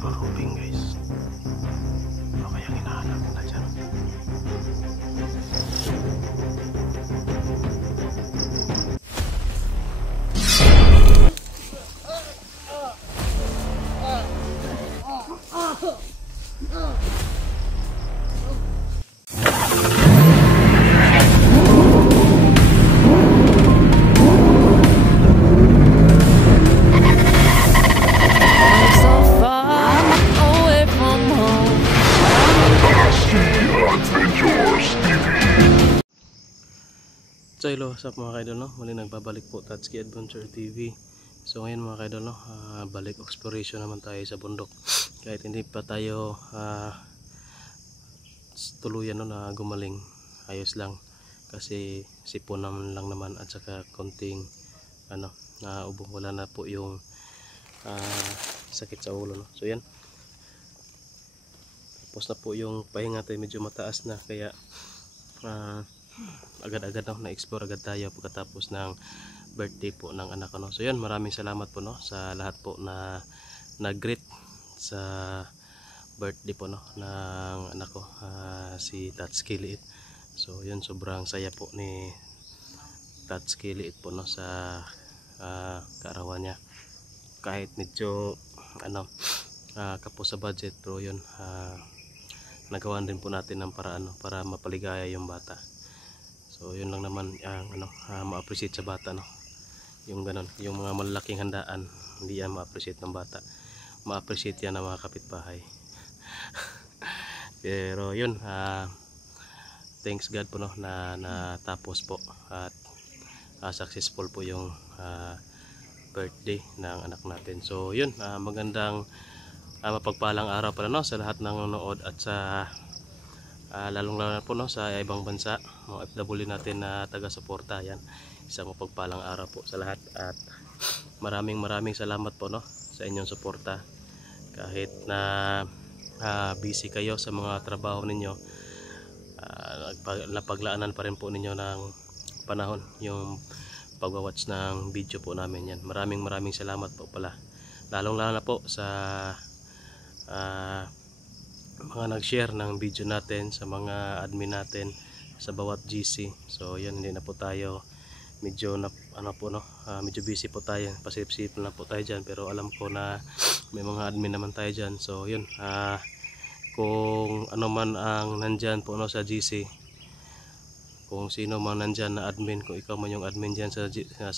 nagpa-roping guys. Ano kayang hinahanap nila dyan? So hello, what's up mga kaidol, no? Muli nagbabalik po Tatsuki Adventure TV. So ngayon mga kaidol, no? Balik exploration naman tayo sa bundok. Kahit hindi pa tayo tuluyan, no, na gumaling, ayos lang. Kasi sipon naman lang naman at saka konting ubong, wala na po yung sakit sa ulo, no? So yan. Tapos na po yung pahinga tayo, medyo mataas na, kaya agad-agad, no, na-explore agad tayo pagkatapos ng birthday po ng anak ko, no? So yun, maraming salamat po, no, sa lahat po na nag-greet sa birthday po, no, ng anak ko, si Tatsuki Liit. So yun, sobrang saya po ni Tatsuki Liit po, no, sa kaarawan niya. Kahit medyo kapos sa budget, pero yun, nagawan din po natin ng paraan, no, para mapaligaya yung bata. So yun lang naman ang ma-appreciate sa bata, no. Yung ganun, yung mga malalaking handaan, hindi yan ma-appreciate ng bata. Ma-appreciate yan ng mga kapitbahay. Pero yun, thanks God po, no, na natapos po at successful po yung birthday ng anak natin. So yun, magandang mapagpalang araw pala, no, sa lahat ng nanonood at sa lalong-lalo na po, no, sa ibang bansa, mga FW natin na taga-suporta. Yan, isang mapagpalang araw po sa lahat at maraming salamat po, no, sa inyong suporta. Kahit na busy kayo sa mga trabaho ninyo, napaglaanan pa rin po ninyo ng panahon yung pagwa-watch ng video po namin. Yan, maraming salamat po pala, lalong-lalo na po sa mga nag-share ng video natin, sa mga admin natin sa bawat GC. So yun, hindi na po tayo medyo medyo busy po tayo, pasip-sip na po tayo dyan, pero alam ko na may mga admin naman tayo dyan. So yun, kung ano man ang nandyan po, no, sa GC, kung sino man nandyan na admin, kung ikaw man yung admin dyan sa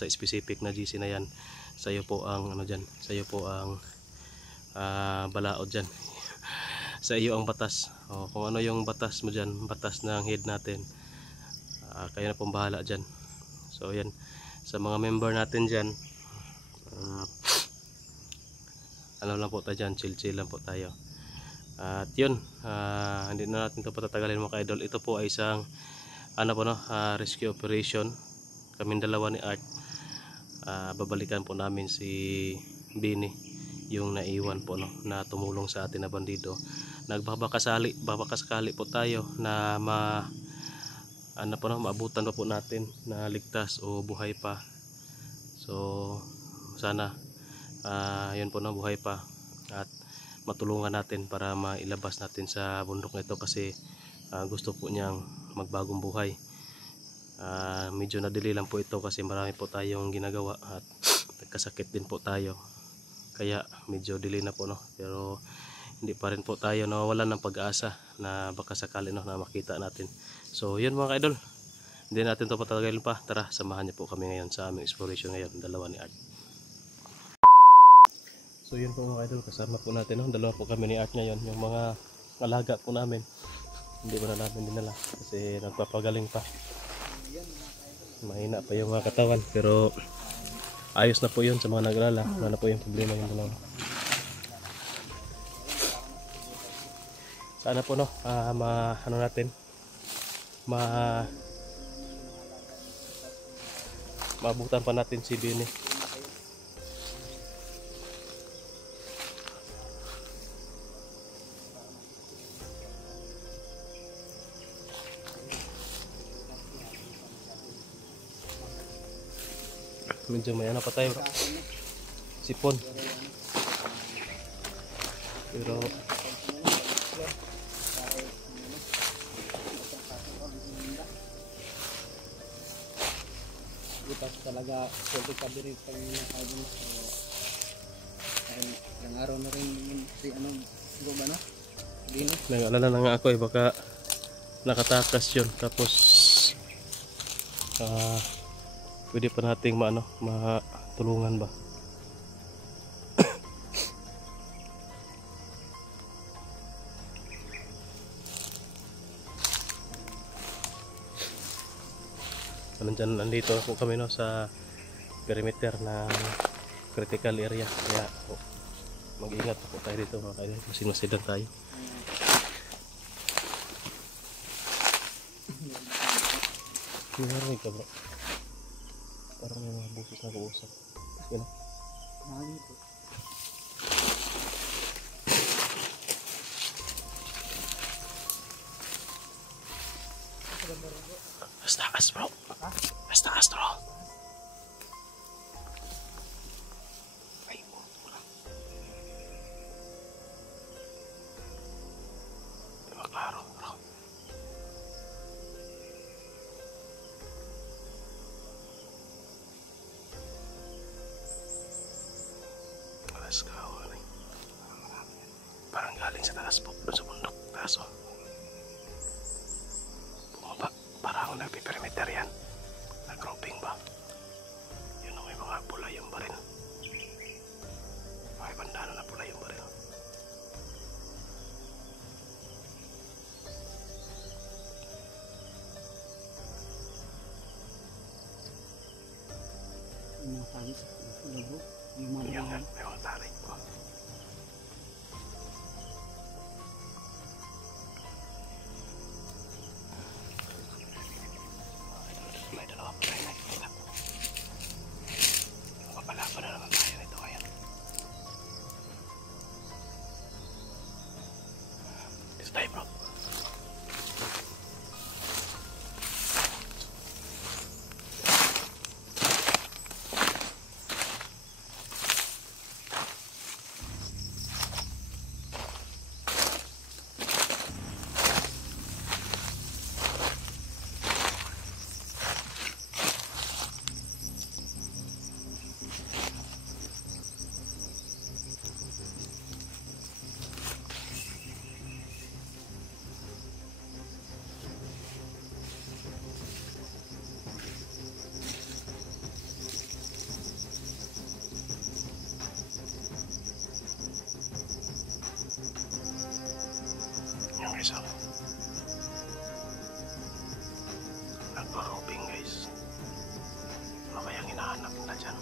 specific na GC na yan, sayo po ang dyan, sayo po ang balaod dyan. Sa iyo ang batas. Kung ano yung batas mo dyan, batas ng head natin, kayo na pong bahala dyan. So yan, sa mga member natin dyan, lang po tayo dyan, chill lang po tayo. At yun, hindi na natin ito patatagalin mga ka-idol. Ito po ay isang rescue operation. Kaming dalawa ni Art, babalikan po namin si Bini, yung naiwan po, no, na tumulong sa atin na bandido. Nagbabakasakali po tayo na maabutan pa po natin na ligtas o buhay pa. So sana yun po, no, buhay pa at matulungan natin para mailabas natin sa bundok nito, kasi gusto po niyang magbagong buhay. Medyo nadili lang po ito kasi marami po tayong ginagawa at nagkasakit din po tayo, kaya medyo delay na po, no, pero hindi pa rin po tayo nawawalan ng pag-asa na baka sakali, no, na makita natin. So yun mga ka-idol, hindi natin ito patatagalin pa. Tara, samahan niyo po kami ngayon sa aming exploration ngayon, dalawa ni Art. So yun po mga ka-idol, kasama po natin, no, dalawa po kami ni Art ngayon. Yung mga alaga po namin, hindi mo na namin dinala kasi nagpapagaling pa, mahina pa yung mga katawan, pero ayos na po yun sa mga nag-alala. Wala na po yung problema yung dalawa. Sana po, no, maabutan pa natin si Bini. Medyo may pa tayo, sipon. Pero Butas talaga pwede ka din pag nakain mo. So, dahil ilang araw na rin yun si guba no? Dino. nag-alala na nga ako eh, baka nakatakas yun. Tapos pwede pa nating matulungan ba. Nandito po kami no sa perimeter ng critical area, kaya mag-ingat po tayo dito mga kaibigan, masinmasidan tayo. Narinig ka bro, parang may mga busos na kuusap. Yan o. Mas taas bro. Mas taas bro. Ay po. Di ba klaro bro? Alas kawan eh. Parang galing sa taas po. Doon sa bundok. Taas o. Bumaba. Parang nagpiperimeter yan. Nag-grouping ba? Yun o, may mga pula yung baril. May bandana na pula yung baril. Yung mga tali sa labo. Yung mga Yan nga, bayan. may mga tali po. May dalawa pa tayo nakikita. Mapalaban na naman tayo nito ngayon. Dito tayo bro. Yung guys oh. Nagpa-roping guys. Ano kayang hinahanap na dyan?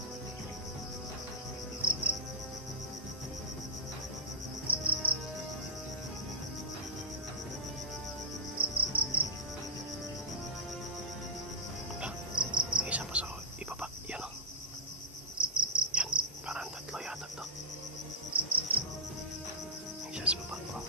Isa pa sa ibaba. Yan o. Yan. Parang tatlo yata to. Isa sa baba.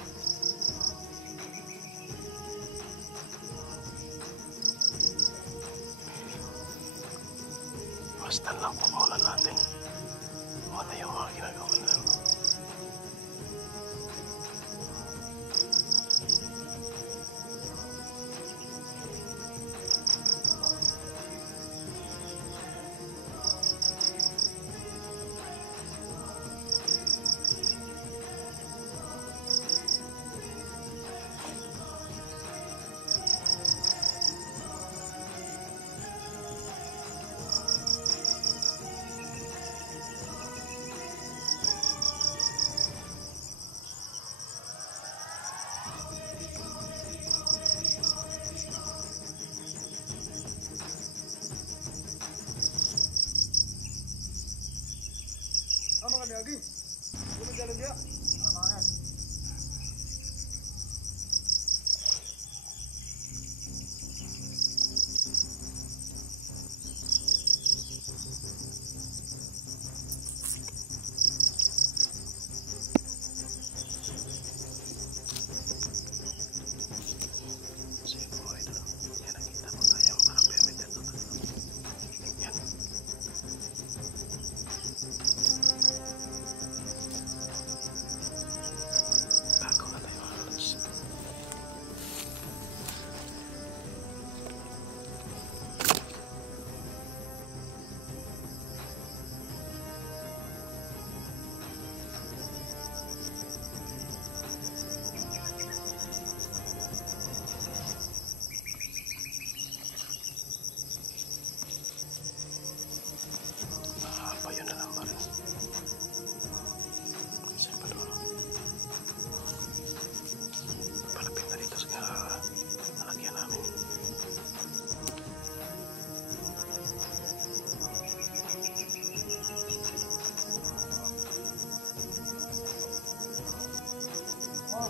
Ah,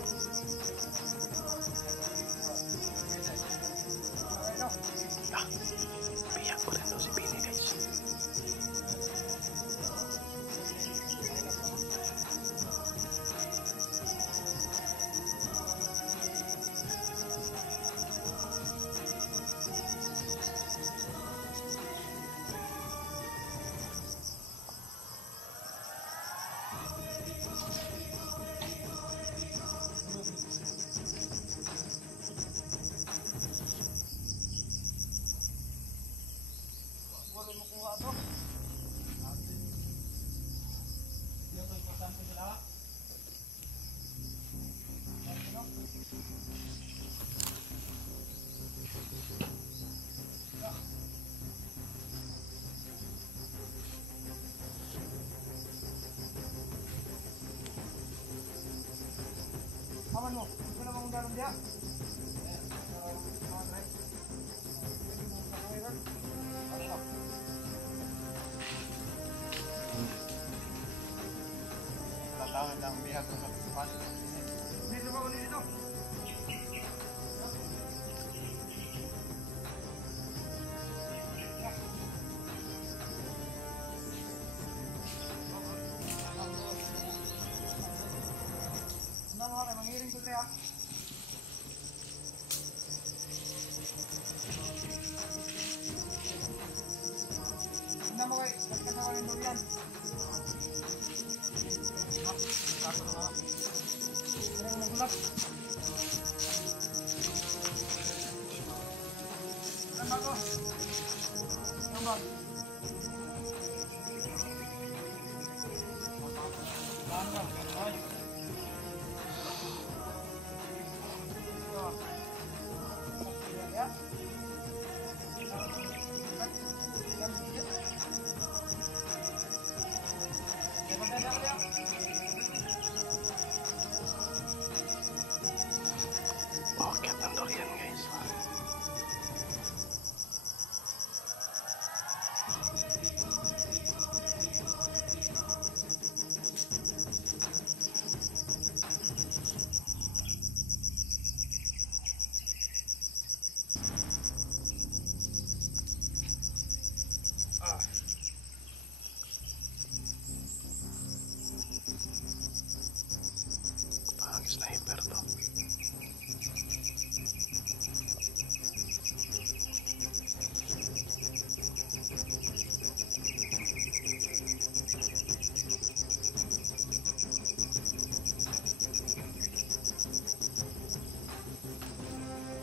piyak ko rin daw si Bini guys. Aman mo, gusto na bang dalam dia? Tatawag lang bihag sa pagkakas. Dito ba ulit dito? Mangiring ko siya. Hindi mo kayo, ba't ka nawalan doon yan? Kaso na. Ano yung magulat? Ano ba ko? Ano ba? Ano ba? Ay. Paakyat ng durian guys. Sniper to.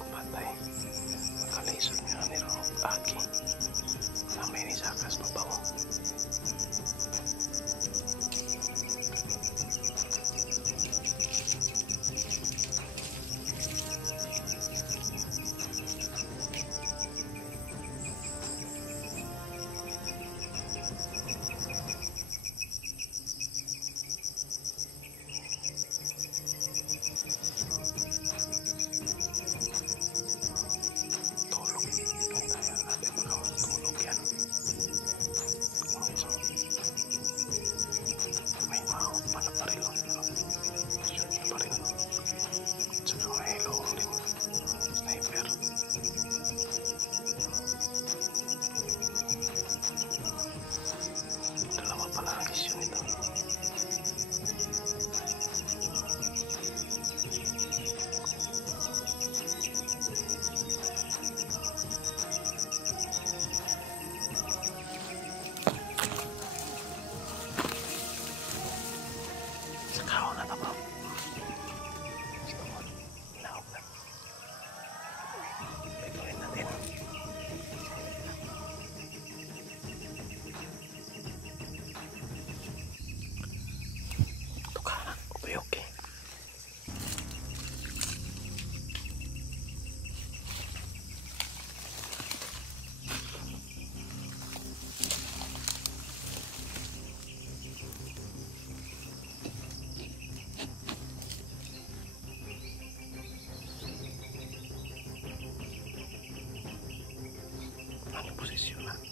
Patay. Nakalaisod nga ni Rob Aki. Namay ni Sakas mabaw. Posisyonan.